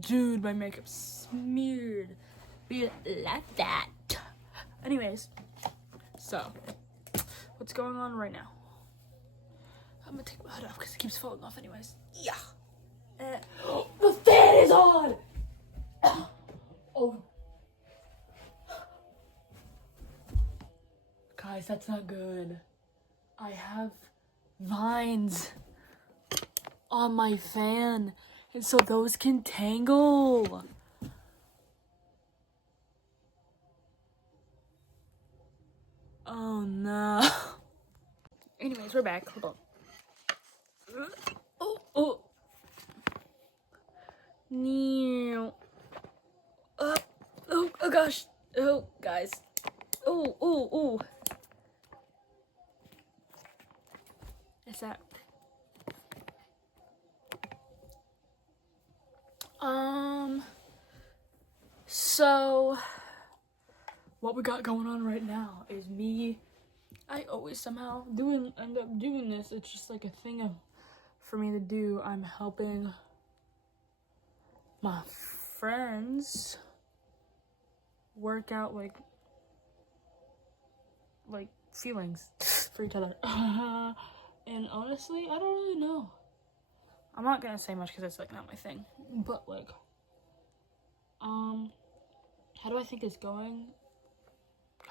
Dude, my makeup smeared. Be like that. Anyways, so what's going on right now? I'm gonna take my hood off because it keeps falling off anyways. Yeah. The fan is on! Oh. Guys, that's not good. I have vines on my fan, and so those can tangle. Oh no. Anyways, we're back. Hold on. Oh. Oh gosh. Oh, guys. Oh. What's that? So what we got going on right now is me. I always somehow end up doing this. It's just like a thing for me to do. I'm helping my friends work out like feelings for each other. And honestly, I don't really know. I'm not gonna say much because it's like not my thing. But like, how do I think it's going?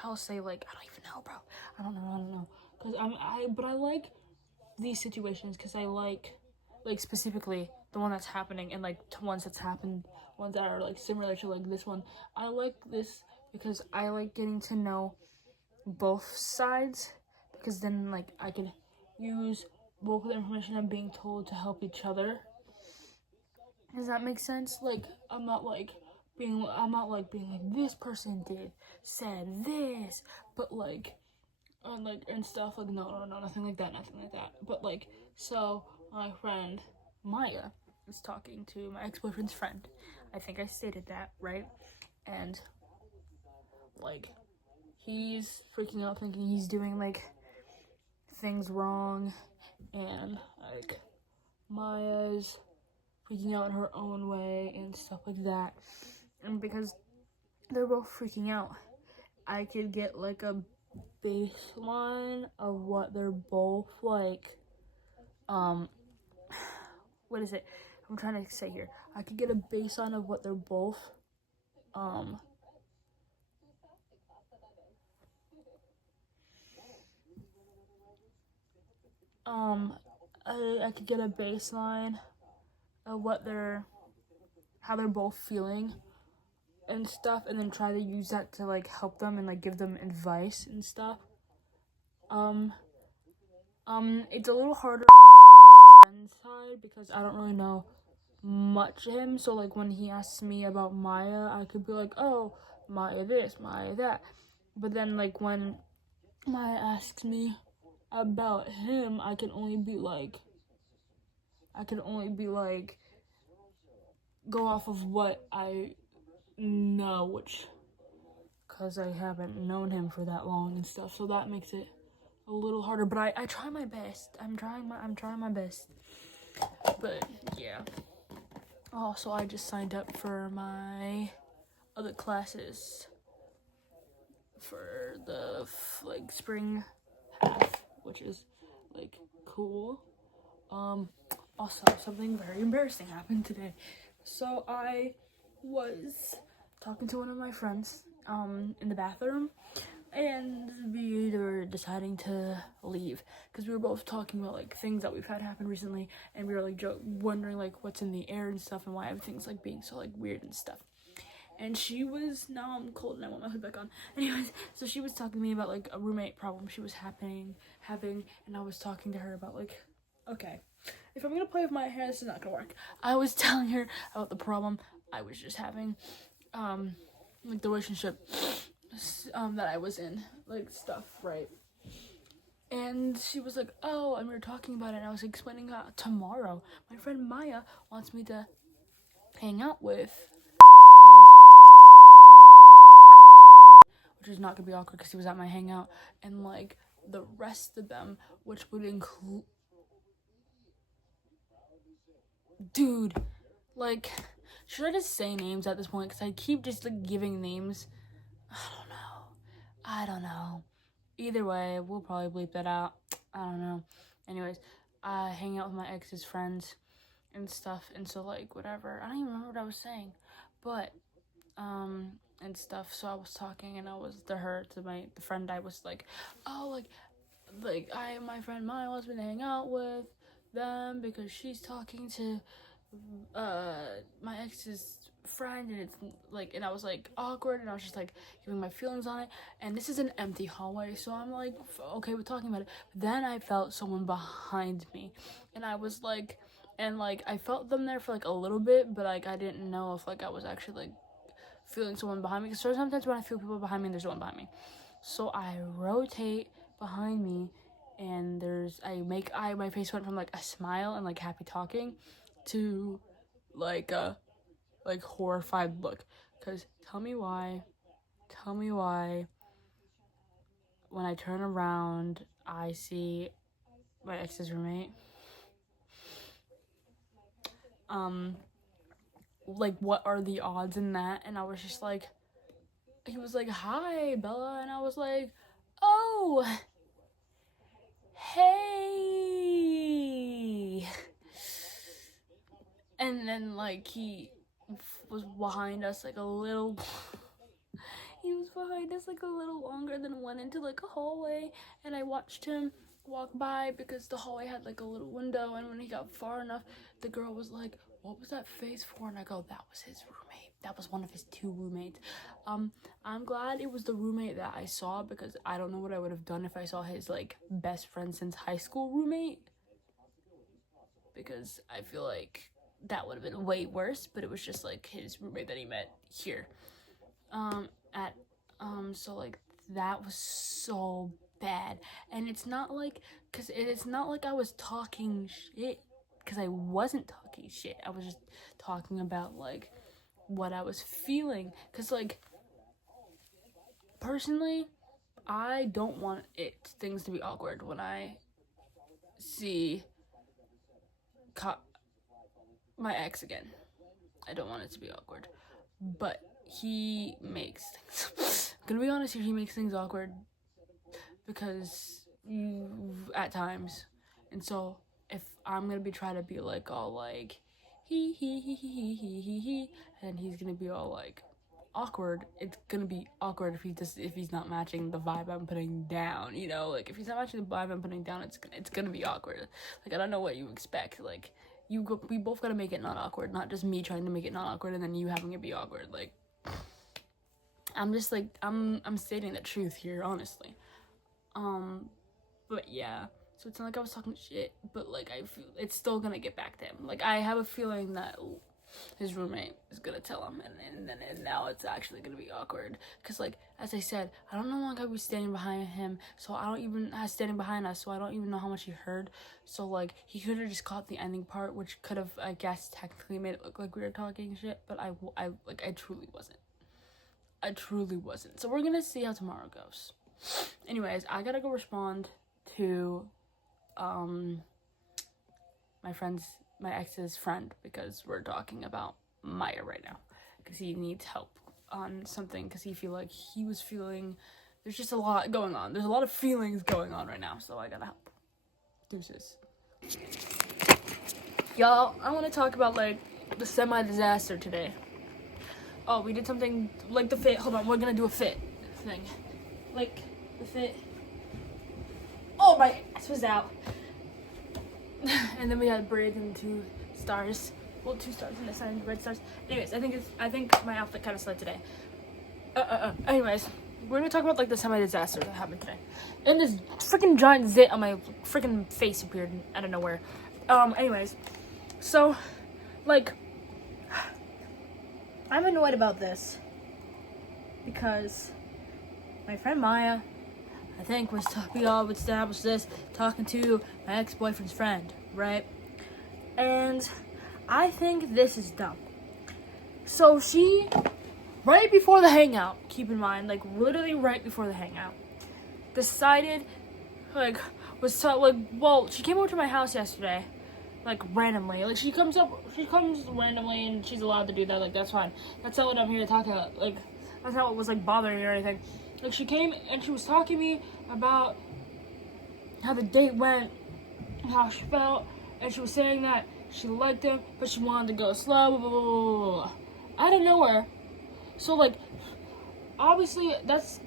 I'll say like, I don't even know, bro. I don't know. Cause but I like these situations because I like specifically the one that's happening and like ones that are like similar to like this one. I like this because I like getting to know both sides, because then like I can use both of the information I'm being told to help each other. Does that make sense? Like I'm not being like this person said this, but like and stuff like no, nothing like that. But like, so my friend Maya is talking to my ex-boyfriend's friend. I think I stated that, right? And like he's freaking out thinking he's doing like things wrong, and like Maya's freaking out in her own way and stuff like that. And because they're both freaking out, I could get like a baseline of what they're both like, what is it I'm trying to say here? I could get a baseline of what they're both I could get a baseline of how they're both feeling and stuff, and then try to use that to like help them and like give them advice and stuff. It's a little harder on friend's side because I don't really know much of him. So like when he asks me about Maya, I could be like, oh, Maya this, Maya that. But then like when Maya asks me about him, I can only be like go off of what I know, because I haven't known him for that long and stuff, so that makes it a little harder. But I try my best. I'm trying my best. But yeah. Also, I just signed up for my other classes for the like spring half, which is like cool. Also, something very embarrassing happened today. So I was talking to one of my friends in the bathroom, and we were deciding to leave because we were both talking about like things that we've had happen recently, and we were like wondering like what's in the air and stuff, and why everything's like being so like weird and stuff. And she was, now I'm cold and I want my hood back on. Anyways, so she was talking to me about like a roommate problem she was having, and I was talking to her about like, okay, if I'm gonna play with my hair, this is not gonna work. I was telling her about the problem I was just having, like the relationship that I was in, like stuff, right? And she was like, oh, and we were talking about it, and I was explaining that tomorrow my friend Maya wants me to hang out with, which is not gonna be awkward because he was at my hangout, and like the rest of them, which would include, dude, like should I just say names at this point? Because I keep just like giving names. I don't know. Either way, we'll probably bleep that out. I don't know. Anyways, I hang out with my ex's friends and stuff, and so like whatever. I don't even remember what I was saying, but and stuff. So I was talking, and I was to the friend I was like, oh, my friend Maya wants me to hang out with them because she's talking to my ex's friend, and it's like, and I was like awkward, and I was just like giving my feelings on it, and this is an empty hallway, so I'm like okay with talking about it. But then I felt someone behind me, and I was like, and like I felt them there for like a little bit, but like I didn't know if like I was actually like feeling someone behind me, because sometimes when I feel people behind me, there's no one behind me. So I rotate behind me, and my face went from like a smile and like happy talking to like a horrified look. Because tell me why when I turn around I see my ex's roommate. Like, what are the odds in that? And I was just like, he was like, hi Bella, and I was like, oh hey. And then like he was behind us like a little longer, then went into like a hallway, and I watched him walk by because the hallway had like a little window, and when he got far enough, the girl was like, what was that face for? And I go, that was his roommate. That was one of his 2 roommates. I'm glad it was the roommate that I saw, because I don't know what I would have done if I saw his like best friend since high school roommate, because I feel like that would have been way worse. But it was just like his roommate that he met here so like that was so bad. And it's not like, because it's not like I was talking shit, because I wasn't talking shit. I was just talking about like what I was feeling, because like personally I don't want things to be awkward when I see my ex again. I don't want it to be awkward, but he makes things I'm gonna be honest here, he makes things awkward because at times. And so if I'm gonna be trying to be like all like he, and he's gonna be all like awkward, it's gonna be awkward if he's not matching the vibe I'm putting down, you know? Like if he's not matching the vibe I'm putting down, it's gonna be awkward. Like I don't know what you expect. Like we both gotta make it not awkward, not just me trying to make it not awkward and then you having it be awkward. Like I'm just like I'm stating the truth here, honestly. But yeah, so it's not like I was talking shit, but like I feel it's still gonna get back to him. Like I have a feeling that his roommate is gonna tell him, and now it's actually gonna be awkward, because like as I said, I don't know how long I was standing behind him, so I don't even standing behind us, so I don't even know how much he heard. So like he could have just caught the ending part, which could have, I guess, technically made it look like we were talking shit, but I truly wasn't. So we're gonna see how tomorrow goes. Anyways, I gotta go respond to my ex's friend, because we're talking about Maya right now, because he needs help on something, because he was feeling there's just a lot going on. There's a lot of feelings going on right now, so I gotta help. Deuces. Y'all, I want to talk about like the semi-disaster today. Oh, we did something like the fit. Hold on, we're gonna do a fit thing. Like the fit. Oh, my ass was out. And then we had braids and 2 stars. Well, 2 stars in the sun, red stars. Anyways, I think my outfit kind of slid today. Anyways, we're gonna talk about like the semi-disaster that happened today. And this freaking giant zit on my freaking face appeared out of nowhere. Anyways, so like I'm annoyed about this because my friend Maya, I think, we all established this talking to my ex-boyfriend's friend, right? And I think this is dumb. So she, right before the hangout, keep in mind, like literally right before the hangout, decided, well, she came over to my house yesterday, like randomly. Like she comes randomly and she's allowed to do that. Like that's fine. That's not what I'm here to talk about. Like that's not what was like bothering me or anything. Like she came and she was talking to me about how the date went, how she felt, and she was saying that she liked him, but she wanted to go slow, blah, blah, blah, blah, blah. Out of nowhere. So like, obviously last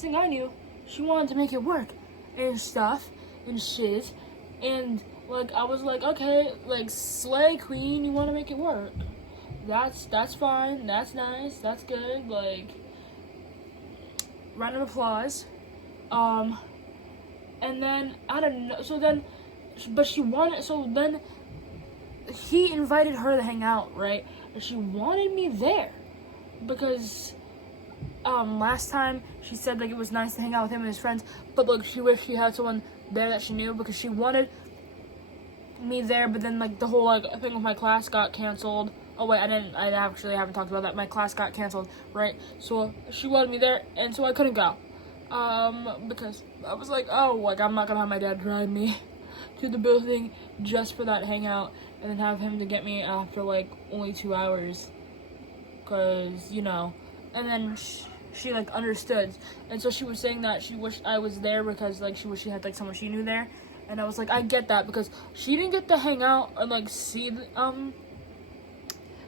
thing I knew, she wanted to make it work and stuff and shit. And like, I was like, okay, like, slay queen, you want to make it work. That's fine, that's nice, that's good, like, round of applause. And then, I don't know, but she wanted, so then, he invited her to hang out, right? And she wanted me there, because, last time, she said, like, it was nice to hang out with him and his friends, but, like, she wished she had someone there that she knew, because she wanted me there, but then, like, the whole, like, thing with my class got canceled. Oh, wait, I actually haven't talked about that. My class got canceled, right? So, she wanted me there, and so I couldn't go. Because I was like, oh, like, I'm not gonna have my dad drive me to the building just for that hangout, and then have him to get me after, like, only 2 hours. Because, you know, and then she like, understood. And so she was saying that she wished I was there because, like, she wished she had, like, someone she knew there. And I was like, I get that, because she didn't get to hang out and, like, see,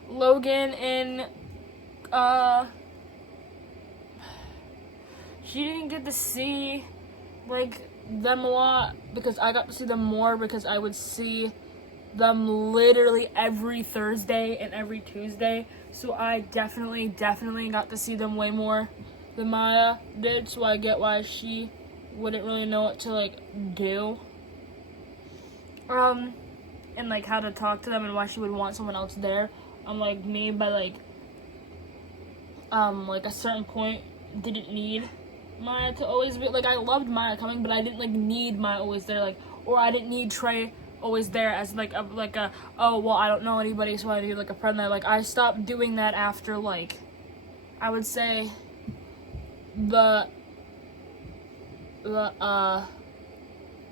Logan and, she didn't get to see, like, them a lot, because I got to see them more, because I would see them literally every Thursday and every Tuesday, so I definitely got to see them way more than Maya did, so I get why she wouldn't really know what to, like, do. And, like, how to talk to them and why she would want someone else there. Like, me, by, like, a certain point, didn't need Maya to always be, like, I loved Maya coming, but I didn't, like, need Maya always there, like, or I didn't need Trey always there as, like, oh, well, I don't know anybody, so I need, like, a friend there. Like, I stopped doing that after, like, I would say, I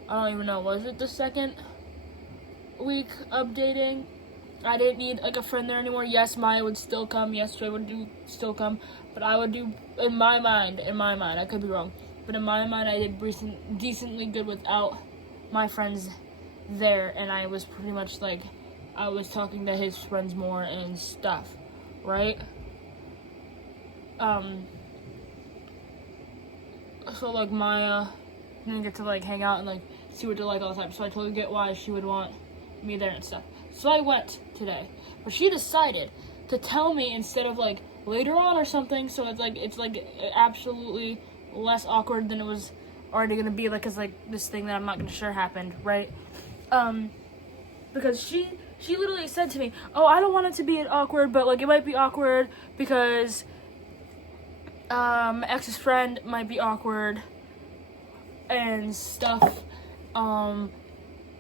don't even know, was it the second week of dating? I didn't need, like, a friend there anymore. Yes, Maya would still come. Yes, Trey would still come. But I would do, in my mind, I could be wrong, but in my mind, I did decently good without my friends there, and I was pretty much, like, I was talking to his friends more and stuff, right? So, like, Maya didn't get to, like, hang out and, like, see what they're like all the time, so I totally get why she would want me there and stuff. So I went today, but she decided to tell me instead of, like, later on or something, so it's like absolutely less awkward than it was already gonna be, like, cause, like, this thing that I'm not gonna share happened, right? Because she literally said to me, oh, I don't want it to be awkward, but, like, it might be awkward because ex's friend might be awkward and stuff, and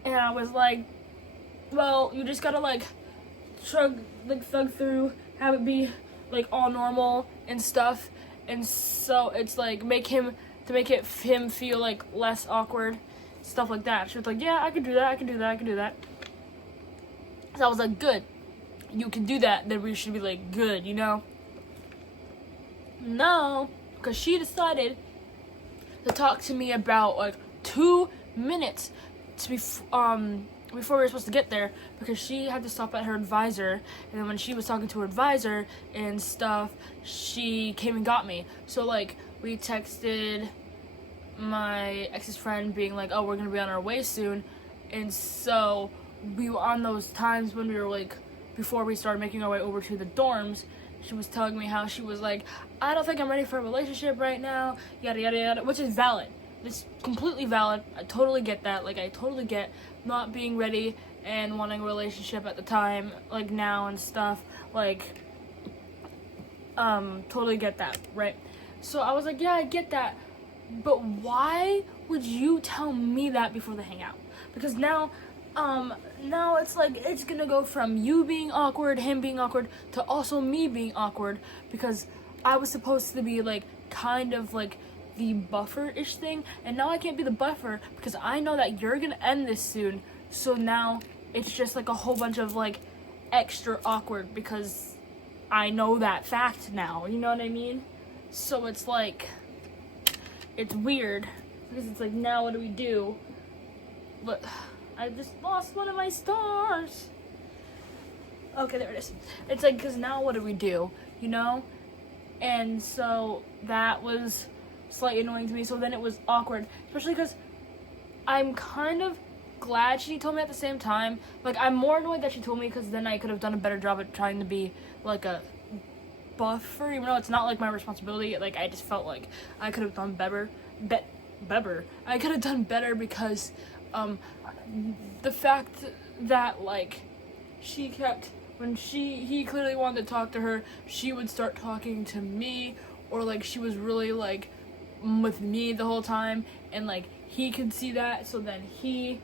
I was like, well, you just gotta, like, thug through, have it be, like, all normal and stuff, and so it's, like, him feel, like, less awkward, stuff like that. She was like, yeah, I can do that. So I was like, good, you can do that, then we should be, like, good, you know? No, because she decided to talk to me about, like, 2 minutes before we were supposed to get there, because she had to stop at her advisor, and then when she was talking to her advisor and stuff, she came and got me. So, like, we texted my ex's friend being like, oh, we're gonna be on our way soon, and so we were on those times when we were, like, before we started making our way over to the dorms, she was telling me how she was like, I don't think I'm ready for a relationship right now, yada yada yada, which is valid. It's completely valid. I totally get that. Like, I totally get not being ready and wanting a relationship at the time, like, now and stuff. Like, totally get that, right? So I was like, yeah, I get that. But why would you tell me that before the hangout? Because now it's like, it's gonna go from you being awkward, him being awkward, to also me being awkward, because I was supposed to be, like, kind of, like, the buffer-ish thing, and now I can't be the buffer because I know that you're gonna end this soon, so now it's just like a whole bunch of like extra awkward because I know that fact now, you know what I mean? So it's like, it's weird because it's like, now what do we do? But I just lost one of my stars. Okay, there it is. It's like, because now what do we do, you know? And so that was slightly annoying to me. So then it was awkward, especially because I'm kind of glad she told me at the same time. Like, I'm more annoyed that she told me because then I could have done a better job at trying to be like a buffer, even though it's not like my responsibility. Like, I just felt like I could have done better. I could have done better because the fact that like she kept, when he clearly wanted to talk to her, she would start talking to me, or like she was really like with me the whole time, and like he could see that, so then he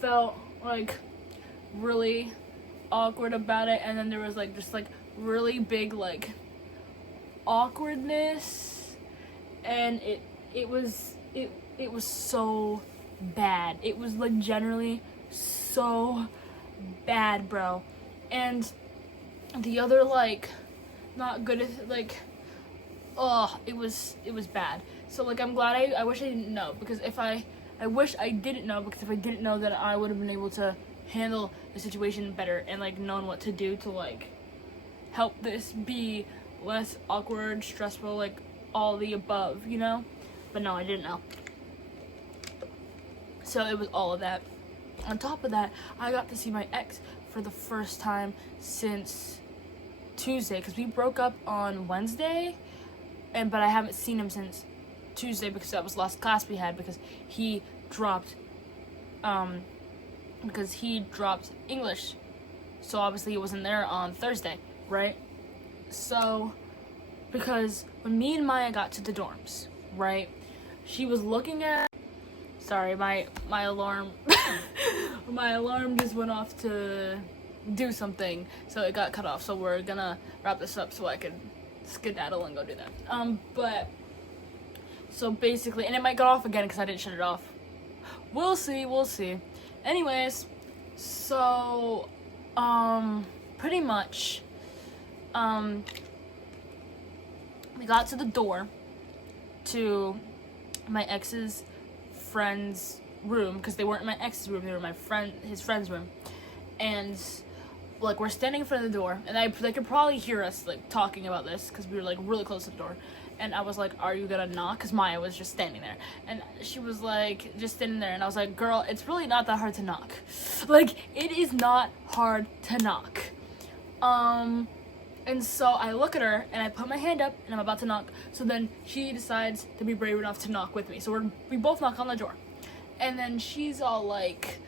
felt like really awkward about it, and then there was like just like really big like awkwardness, and it was so bad. It was like generally so bad, bro. And the other like not good, like, it was bad. So like I'm glad I wish I didn't know, because if I wish I didn't know, because if I didn't know, then I would have been able to handle the situation better and like known what to do to like help this be less awkward, stressful, like all the above, you know? But no, I didn't know. So it was all of that. On top of that, I got to see my ex for the first time since Tuesday, because we broke up on Wednesday, but I haven't seen him since Tuesday because that was the last class we had, because he dropped English, so obviously he wasn't there on Thursday, right? So because when me and Maya got to the dorms, right, she was looking at, sorry, my alarm my alarm just went off to do something, so it got cut off, so we're gonna wrap this up so I can skedaddle and go do that. But so basically, and it might go off again because I didn't shut it off. We'll see. Anyways, so pretty much we got to the door to my ex's friend's room, because they weren't in my ex's room, they were his friend's room, and like we're standing in front of the door, and they could probably hear us like talking about this because we were like really close to the door. And I was like, are you gonna knock? Because Maya was just standing there, and she was like just standing there, and I was like, girl, it's really not that hard to knock. Like, it is not hard to knock. And so I look at her and I put my hand up and I'm about to knock. So then she decides to be brave enough to knock with me. So we both knock on the door, and then she's all like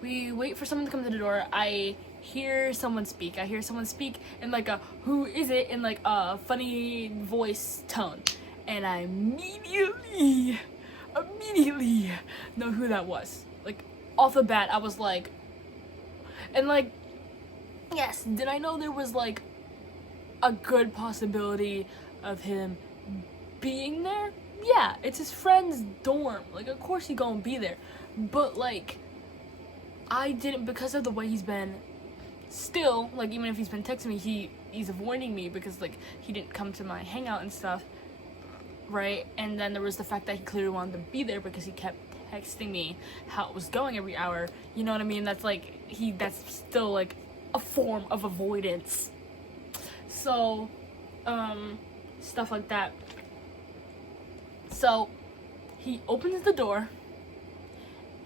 we wait for someone to come to the door. I hear someone speak in like a "who is it?" in like a funny voice tone, and I immediately know who that was. Like off the bat, I was like, and like, yes, did I know there was like a good possibility of him being there? Yeah, it's his friend's dorm, like of course he gonna be there. But like, I didn't, because of the way he's been. Still, like, even if he's been texting me, he's avoiding me because like he didn't come to my hangout and stuff, right? And then there was the fact that he clearly wanted to be there because he kept texting me how it was going every hour, you know what I mean? That's like, that's still like a form of avoidance. So stuff like that. So he opens the door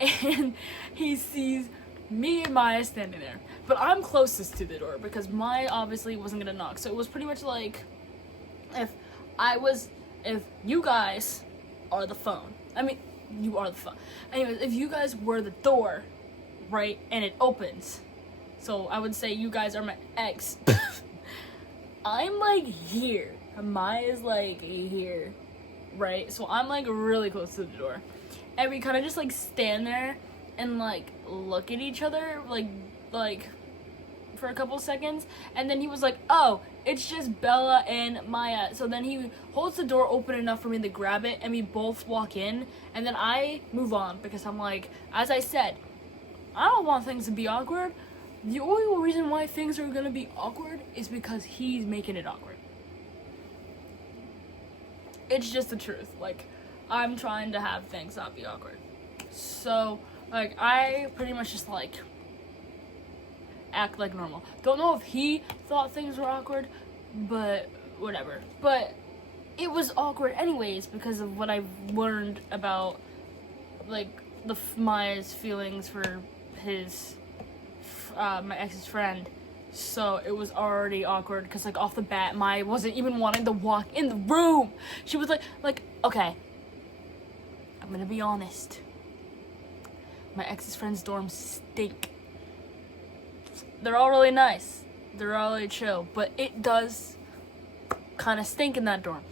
and he sees me and Maya standing there, but I'm closest to the door because Maya obviously wasn't gonna knock. So it was pretty much like if you guys are the phone. I mean, you are the phone. Anyways, if you guys were the door, right, and it opens, so I would say you guys are my ex. I'm like here, Maya's like here, right? So I'm like really close to the door, and we kind of just like stand there and like look at each other like for a couple seconds, and then he was like, oh, it's just Bella and Maya. So then he holds the door open enough for me to grab it, and we both walk in, and then I move on because I'm like, as I said, I don't want things to be awkward. The only reason why things are gonna be awkward is because he's making it awkward. It's just the truth. Like, I'm trying to have things not be awkward. So, like, I pretty much just, like, act like normal. Don't know if he thought things were awkward, but whatever. But it was awkward anyways because of what I've learned about, like, Maya's feelings for my ex's friend. So it was already awkward because, like, off the bat, Maya wasn't even wanting to walk in the room. She was like, okay, I'm gonna be honest. My ex's friend's dorms stink. They're all really nice. They're all really chill, but it does kind of stink in that dorm.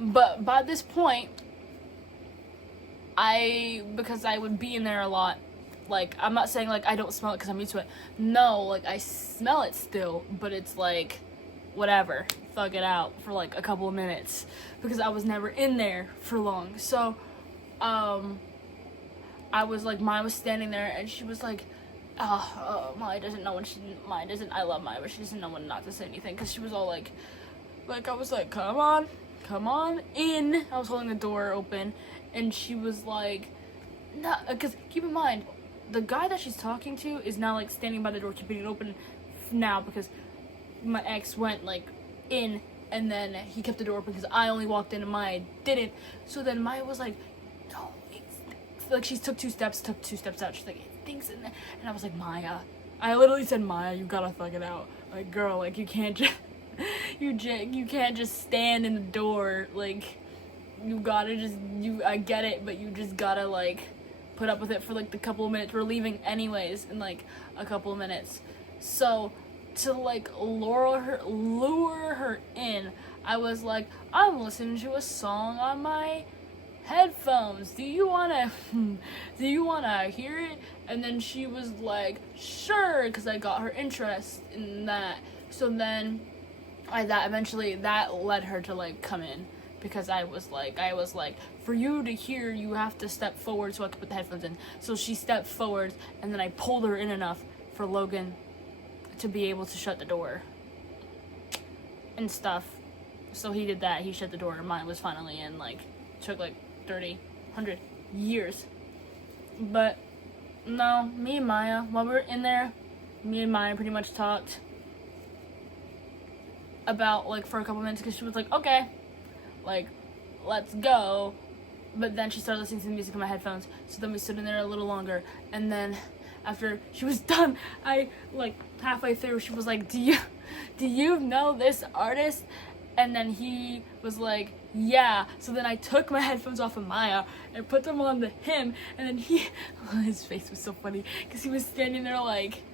But by this point, because I would be in there a lot, like, I'm not saying, like, I don't smell it because I'm used to it. No, like, I smell it still, but it's, like, whatever. Thug it out for, like, a couple of minutes because I was never in there for long. So, I was, like, Maya was standing there, and she was, like, Maya doesn't know when I love Maya, but she doesn't know when not to say anything because she was all, like, I was, like, come on in. I was holding the door open, and she was, like, no, because keep in mind, the guy that she's talking to is now, like, standing by the door, keeping it open now because my ex went, like, in, and then he kept the door open because I only walked in and Maya didn't. So then Maya was like, no, like, she took two steps out. She's like, it stinks in there. And I was like, Maya, I literally said, Maya, you gotta thug it out. Like, girl, like, you can't just, you can't just stand in the door. Like, you gotta just, I get it, but you just gotta, like, put up with it for, like, the couple of minutes. We're leaving anyways in, like, a couple of minutes. So, to, like, lure her in, I was like, I'm listening to a song on my headphones. Do you wanna hear it? And then she was like, sure, because I got her interest in that. So then, eventually led her to, like, come in. Because I was like, for you to hear, you have to step forward so I could put the headphones in. So she stepped forward, and then I pulled her in enough for Logan to be able to shut the door and stuff. So he did that. He shut the door, and mine was finally in. Like, took like 100 years. But no, me and Maya, while we were in there, me and Maya pretty much talked about, like, for a couple minutes because she was like, okay, like, let's go. But then she started listening to the music in my headphones, so then we stood in there a little longer. And then after she was done, I, like, halfway through, she was like, do you know this artist? And then he was like, yeah. So then I took my headphones off of Maya and put them on to him, and then his face was so funny because he was standing there like,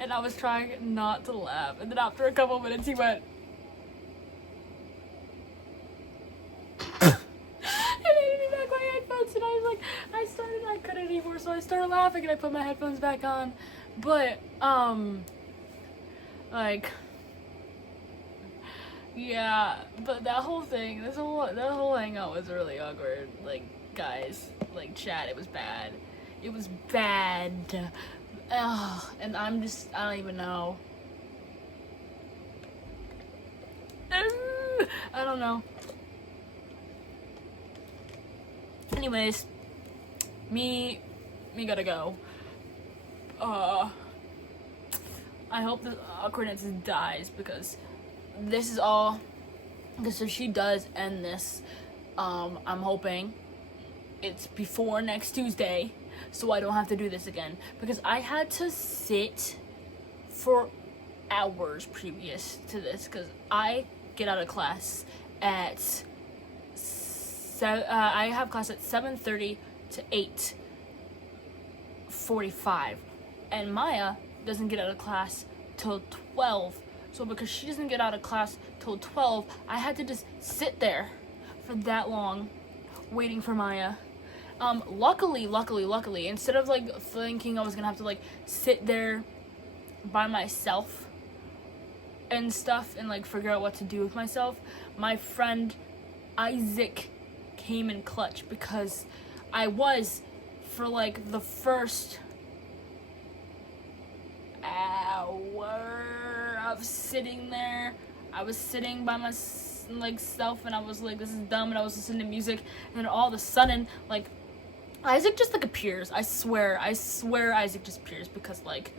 and I was trying not to laugh. And then after a couple minutes, he went, and I was like, I couldn't anymore, so I started laughing and I put my headphones back on. But, like, yeah, but that whole hangout was really awkward. Like, guys, like, chat, it was bad. It was bad. Ugh, and I don't even know. I don't know. Anyways, me gotta go. I hope the awkwardness dies because this is all. Because if she does end this, I'm hoping it's before next Tuesday, so I don't have to do this again. Because I had to sit for hours previous to this because I get out of class at. I have class at 7:30 to 8:45, and Maya doesn't get out of class till 12. So because she doesn't get out of class till 12, I had to just sit there for that long, waiting for Maya. Luckily, instead of, like, thinking I was gonna have to, like, sit there by myself and stuff and, like, figure out what to do with myself, my friend Isaac came in clutch because I was for like the first hour of sitting there. I was sitting by myself, and I was like, this is dumb, and I was listening to music, and then all of a sudden, like, Isaac just like appears. I swear Isaac just appears, because like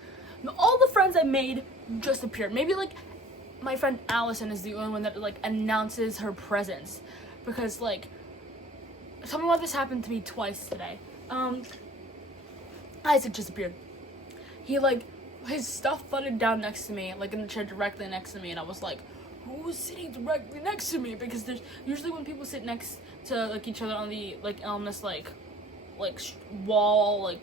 all the friends I made just appeared. Maybe like my friend Allison is the only one that like announces her presence, because like, tell me why this happened to me twice today. Isaac just appeared. He like, his stuff flooded down next to me, like in the chair directly next to me, and I was like, who's sitting directly next to me? Because there's usually, when people sit next to like each other on the like on this like wall, like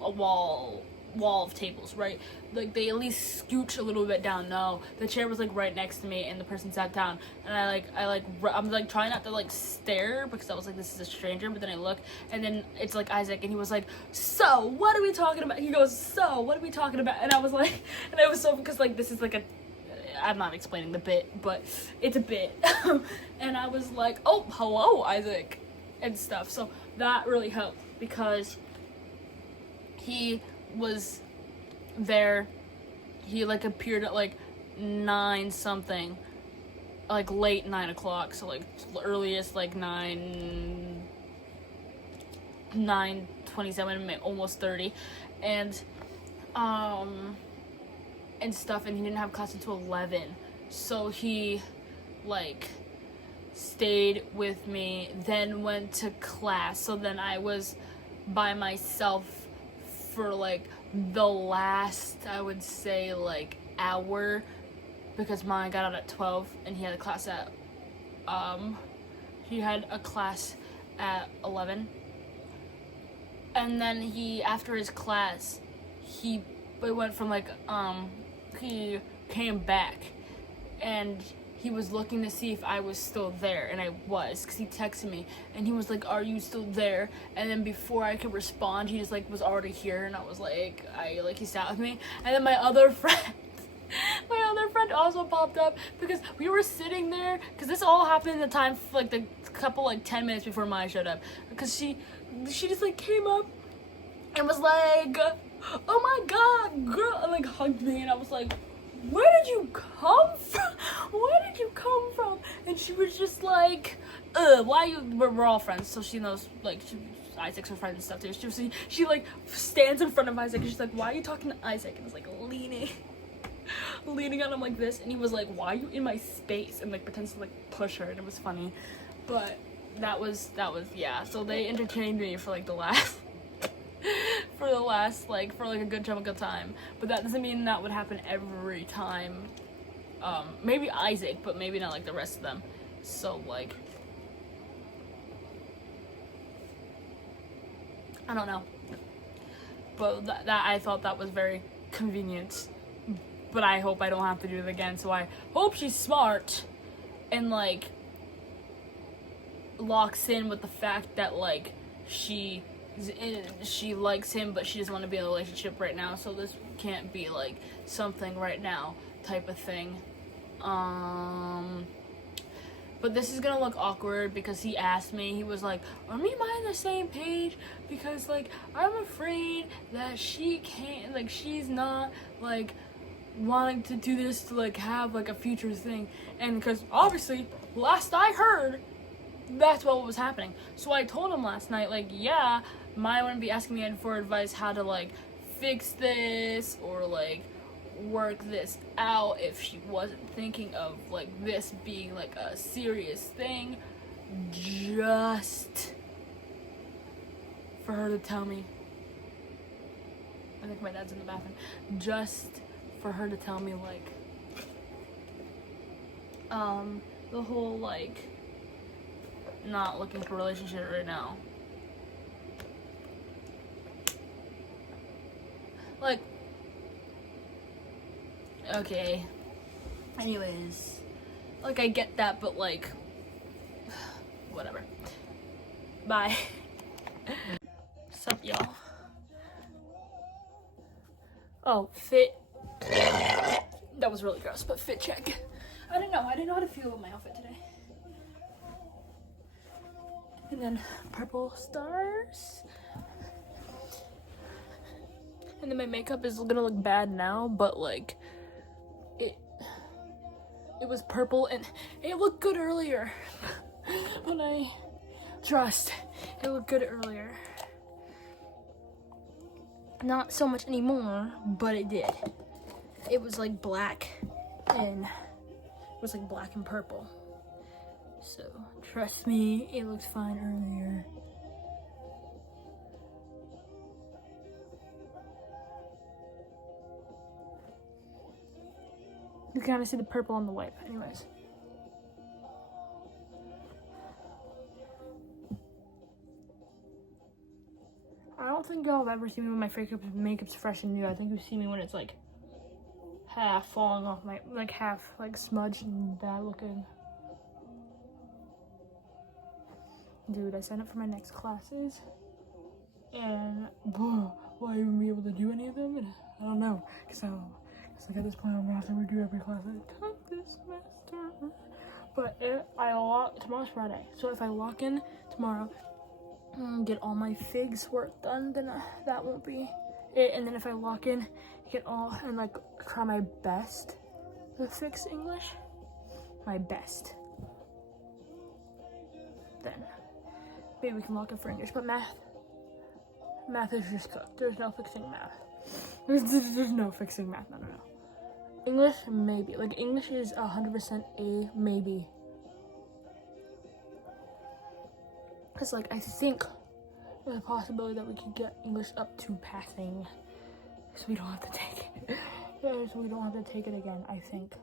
a wall of tables, right? Like they at least scooch a little bit down. No, the chair was like right next to me, and the person sat down, and I'm like trying not to like stare, because I was like, this is a stranger, but then I look, and then it's like Isaac, and he was like, so what are we talking about? He goes, so what are we talking about? And I was like, and it was so, because like this is like a, I'm not explaining the bit, but it's a bit. And I was like, oh, hello, Isaac, and stuff. So that really helped, because he was there. He like appeared at like 9 something, like late 9 o'clock, so like earliest like 9:27, almost 30, and stuff, and he didn't have class until 11, so he like stayed with me, then went to class. So then I was by myself for like the last, I would say, like hour, because mine got out at 12, and he had a class at 11, and then he, after his class, it went from like he came back, and he was looking to see if I was still there, and I was, because he texted me, and he was like, are you still there? And then before I could respond, he just like was already here, and I was like, he sat with me. And then my other friend also popped up, because we were sitting there, because this all happened in the time, like the couple, like 10 minutes before Maya showed up, because she just like came up and was like, oh my god, girl, and like hugged me, and I was like, where did you come from? Where did you come from? And she was just like, why you, we're all friends, so she knows, like, Isaac's her friend and stuff too. She like stands in front of Isaac, and she's like, why are you talking to Isaac? And I was like leaning on him like this, and he was like, why are you in my space? And like pretends to like push her, and it was funny. But that was yeah, so they entertained me for like the last for a good chunk of time. But that doesn't mean that would happen every time. Maybe Isaac, but maybe not like the rest of them. So like, I don't know. But that I thought that was very convenient. But I hope I don't have to do it again. So I hope she's smart and like locks in with the fact that like she likes him, but she doesn't want to be in a relationship right now, so this can't be like something right now type of thing. But this is gonna look awkward, because he asked me, he was like, are me and I on the same page? Because like, I'm afraid that she can't, like, she's not like wanting to do this to like have like a future thing. And because obviously last I heard, that's what was happening. So I told him last night, like, yeah, Maya wouldn't be asking me for advice how to like fix this or like work this out if she wasn't thinking of like this being like a serious thing, just for her to tell me. I think my dad's in the bathroom. Just for her to tell me like the whole like not looking for a relationship right now. Like, okay, anyways, like I get that, but like whatever. Bye. Sup y'all? Oh, fit. That was really gross, but fit check. I didn't know how to feel about my outfit today. And then purple stars. And then my makeup is gonna look bad now, but like it was purple and it looked good earlier. When I trust, it looked good earlier. Not so much anymore, but it did. It was like black and purple. So trust me, it looked fine earlier. You can kind of see the purple on the white, anyways. I don't think y'all have ever seen me when my makeup's fresh and new. I think you see me when it's like half falling off my, like half like smudged and bad looking. Dude, I signed up for my next classes and will I even be able to do any of them? And I don't know, because like at this point I'm gonna have to redo every class I took this semester. But tomorrow's Friday, so if I lock in tomorrow and get all my figs work done, then that won't be it. And then if I lock in, get all, and like try my best to fix English, my best, then maybe we can lock in for English. But math is just cooked. There's no fixing math. There's no fixing math. No. English, maybe. Like, English is 100% a maybe. Because, like, I think there's a possibility that we could get English up to passing. So we don't have to take it. So we don't have to take it again, I think.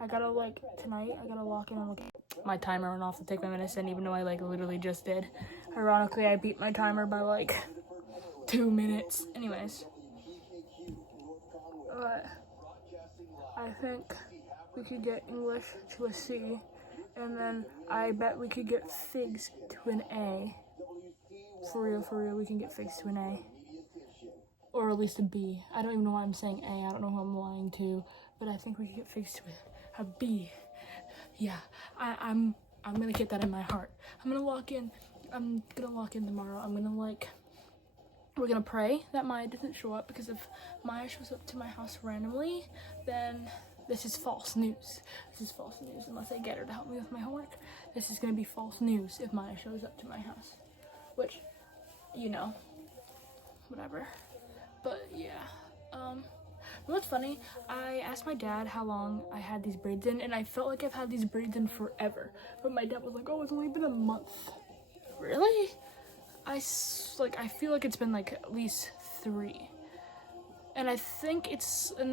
I gotta, like, tonight, I gotta lock in and look at my timer went off to take my medicine, even though I, like, literally just did. Ironically, I beat my timer by, like, 2 minutes. Anyways. I think we could get English to a C, and then I bet we could get figs to an A. For real, we can get figs to an A. Or at least a B. I don't even know why I'm saying A. I don't know who I'm lying to, but I think we could get figs to a B. Yeah, I'm gonna get that in my heart. I'm gonna lock in tomorrow. We're gonna pray that Maya doesn't show up, because if Maya shows up to my house randomly, then this is false news. This is false news unless I get her to help me with my homework. This is gonna be false news if Maya shows up to my house. Which, you know, whatever. But yeah. What's funny, I asked my dad how long I had these braids in, and I felt like I've had these braids in forever. But my dad was like, oh, it's only been a month. Really? I feel like it's been like at least 3, and I think it's I'm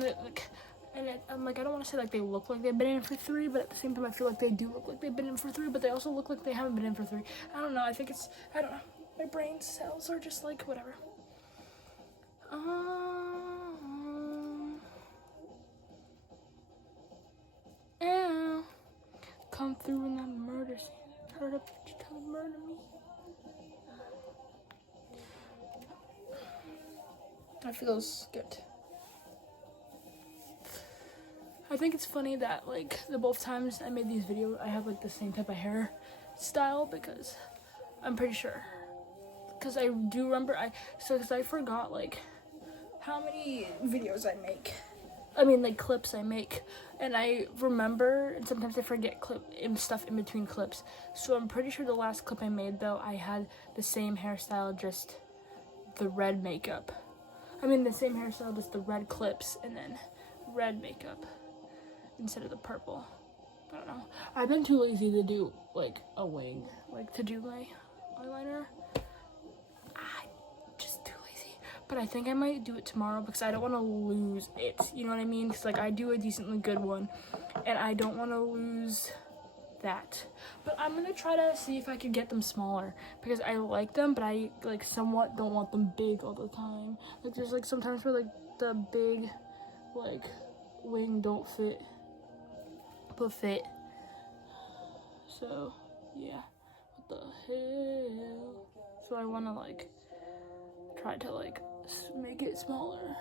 like, I don't want to say like they look like they've been in for 3, but at the same time I feel like they do look like they've been in for 3, but they also look like they haven't been in for 3. I don't know. I don't know. My brain cells are just like whatever. Come through in that murder scene. Heard a bitch tell to murder me. That feels good. I think it's funny that like the both times I made these videos I have like the same type of hair style, because I'm pretty sure, because I do remember because I forgot like how many videos I make. I mean like clips I make, and I remember, and sometimes I forget stuff in between clips. So I'm pretty sure the last clip I made though, I had the same hairstyle, just the red makeup. I mean the same hairstyle, just the red clips and then red makeup instead of the purple. I don't know. I've been too lazy to do like a wing, like to do my eyeliner. Just too lazy. But I think I might do it tomorrow, because I don't want to lose it. You know what I mean? Because like I do a decently good one, and I don't want to lose that. But I'm gonna try to see if I can get them smaller, because I like them, but I like somewhat don't want them big all the time. Like there's like sometimes where like the big like wing don't fit, but fit. So yeah, what the hell? So I want to like try to like make it smaller.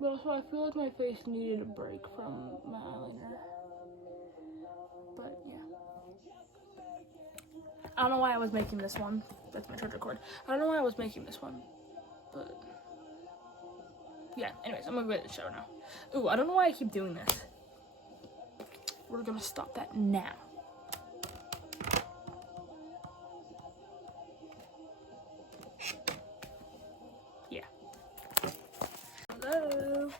But also I feel like my face needed a break from my eyeliner. But yeah, I don't know why I was making this one. That's my charger cord. I don't know why I was making this one, but yeah, anyways, I'm gonna go to the shower now. Ooh, I don't know why I keep doing this. We're gonna stop that now. Yeah. Hello.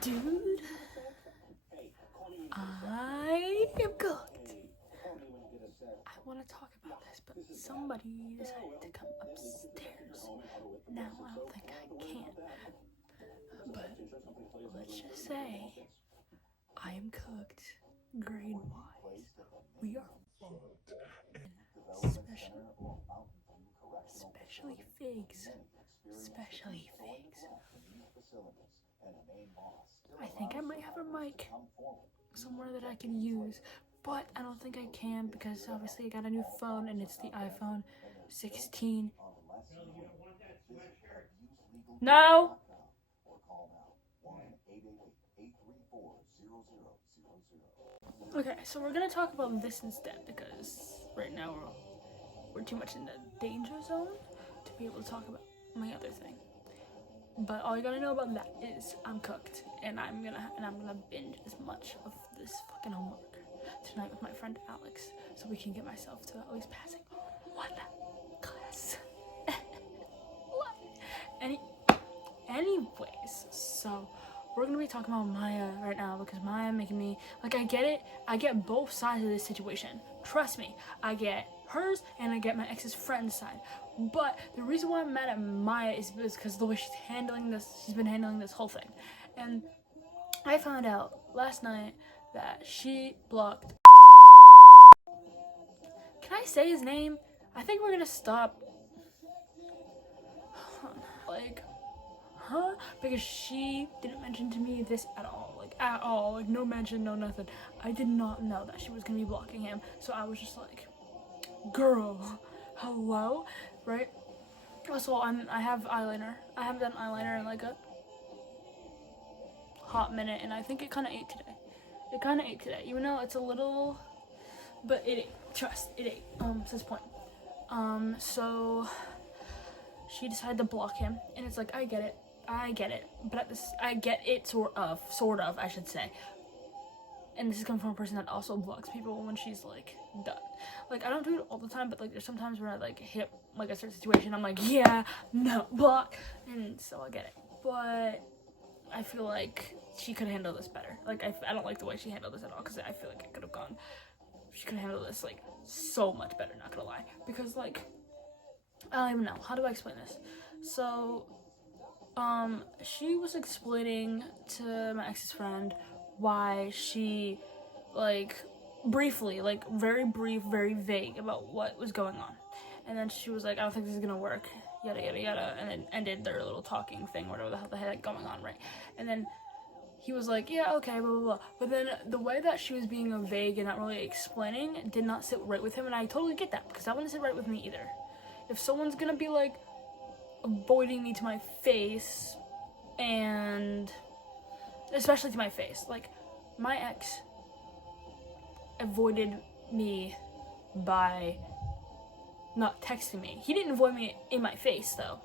Dude, I am cooked. I want to talk about this, but somebody decided to come upstairs. Now I don't think I can. But let's just say I am cooked grade-wise. We are fucked. Especially figs. Especially figs. I think I might have a mic somewhere that I can use, but I don't think I can because obviously I got a new phone and it's the iPhone 16. No! Okay, so we're gonna talk about this instead because right now we're too much in the danger zone to be able to talk about my other thing. But all you gotta know about that is I'm cooked, and I'm gonna binge as much of this fucking homework tonight with my friend Alex, so we can get myself to at least passing one class. What? Anyways, so we're gonna be talking about Maya right now because Maya making me like, I get it. I get both sides of this situation. Trust me, I get hers and I get my ex's friend's side. But the reason why I'm mad at Maya is because the way she's been handling this whole thing. And I found out last night that she blocked. Can I say his name? I think we're gonna stop. Like, huh? Because she didn't mention to me this at all. Like, at all. Like, no mention, no nothing. I did not know that she was gonna be blocking him. So I was just like, girl, hello? Right? Also, I have eyeliner. I haven't done eyeliner in like a hot minute, and I think it kind of ate today. It kind of ate today, even though it's a little, but it ate. Trust, it ate. To this point. So she decided to block him, and it's like, I get it, but I get it sort of, I should say. And this is coming from a person that also blocks people when she's like done. Like, I don't do it all the time, but like there's sometimes when I like hit like a certain situation, I'm like, yeah, no, block, and so I get it. But I feel like she could handle this better. Like, I don't like the way she handled this at all, because I feel like it could have gone. She could handle this like so much better. Not gonna lie, because like I don't even know how do I explain this. So, she was explaining to my ex's friend why she, like, briefly, like, very brief, very vague about what was going on. And then she was like, I don't think this is gonna work, yada, yada, yada, and then ended their little talking thing, whatever the hell they had going on, right? And then he was like, yeah, okay, blah, blah, blah. But then the way that she was being vague and not really explaining did not sit right with him, and I totally get that, because that wouldn't sit right with me either. If someone's gonna be, like, avoiding me to my face, and especially to my face, like, my ex avoided me by not texting me. He didn't avoid me in my face, though,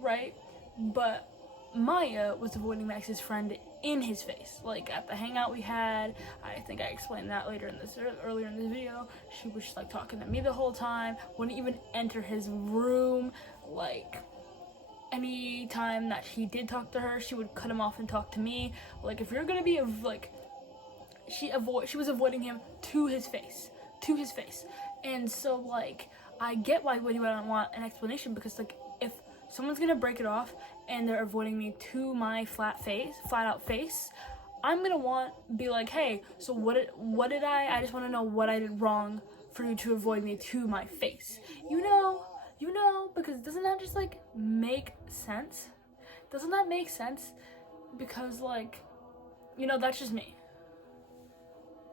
right? But Maya was avoiding my ex's friend in his face, like at the hangout we had. I think I explained that earlier in this video. She was just like talking to me the whole time, wouldn't even enter his room. Like, any time that he did talk to her, she would cut him off and talk to me. Like, if you're gonna be like, she was avoiding him to his face, and so like, I get why you don't want an explanation, because like, if someone's gonna break it off and they're avoiding me to my flat out face, I'm gonna be like, hey, so what did I just want to know what I did wrong for you to avoid me to my face, you know, because doesn't that just like make sense? Doesn't that make sense? Because like, you know, that's just me.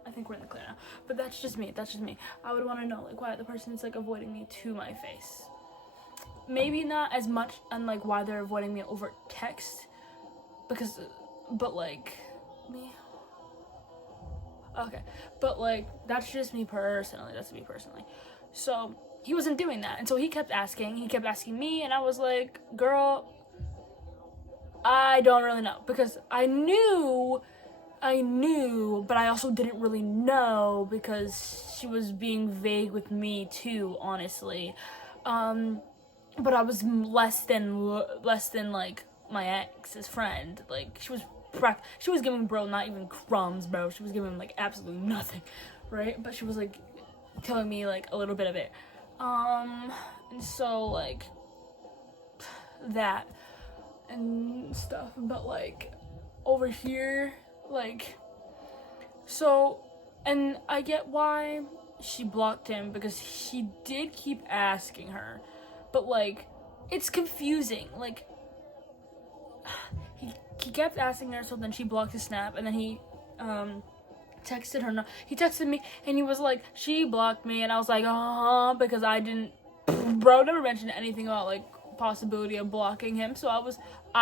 I think we're in the clear now, but that's just me. I would want to know like why the person's like avoiding me to my face. Maybe not as much on like why they're avoiding me over text, but like me. Okay, but like that's just me personally. So he wasn't doing that. And so he kept asking me, and I was like, girl, I don't really know, because I knew, but I also didn't really know because she was being vague with me too, honestly. But I was less than like my ex's friend. Like, she was giving bro not even crumbs, bro. She was giving like absolutely nothing, right? But she was like telling me like a little bit of it. And so like that and stuff, but like over here, like, so, and I get why she blocked him, because he did keep asking her, but like, it's confusing. Like, he kept asking her, so then she blocked his snap, and then he texted her. No, he texted me, and he was like, she blocked me, and I was like, because I didn't, bro never mentioned anything about like possibility of blocking him, so I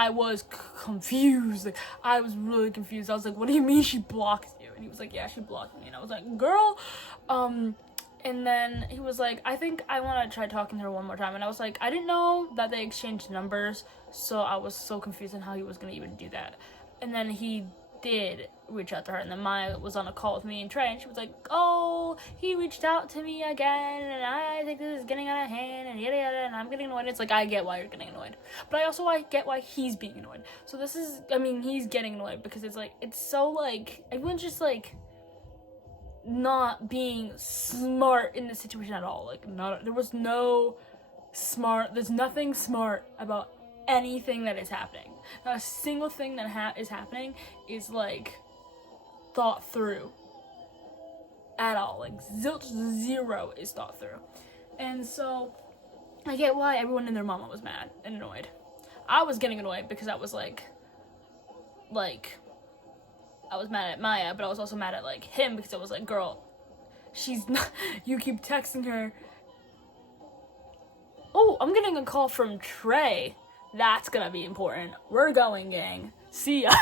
was confused. Like, I was really confused. I was like, what do you mean she blocked you? And he was like, yeah, she blocked me. And I was like, girl. And then he was like, I think I want to try talking to her one more time. And I was like, I didn't know that they exchanged numbers, so I was so confused on how he was going to even do that. And then he did reach out to her, and then Maya was on a call with me and Trey, and she was like, oh, he reached out to me again, and I think this is getting out of hand, and yada yada, and I'm getting annoyed. It's like, I get why you're getting annoyed, but I get why he's being annoyed. So this is, I mean, he's getting annoyed because it's like, it's so like, everyone's just like not being smart in this situation at all. Like, there's nothing smart about anything that is happening. Not a single thing that is happening is like thought through at all. Like, zero is thought through. And so I get why everyone and their mama was mad and annoyed. I was getting annoyed because I was like I was mad at Maya, but I was also mad at like him, because I was like, girl, she's not, you keep texting her. Oh, I'm getting a call from Trey. That's gonna be important. We're going, gang. See ya.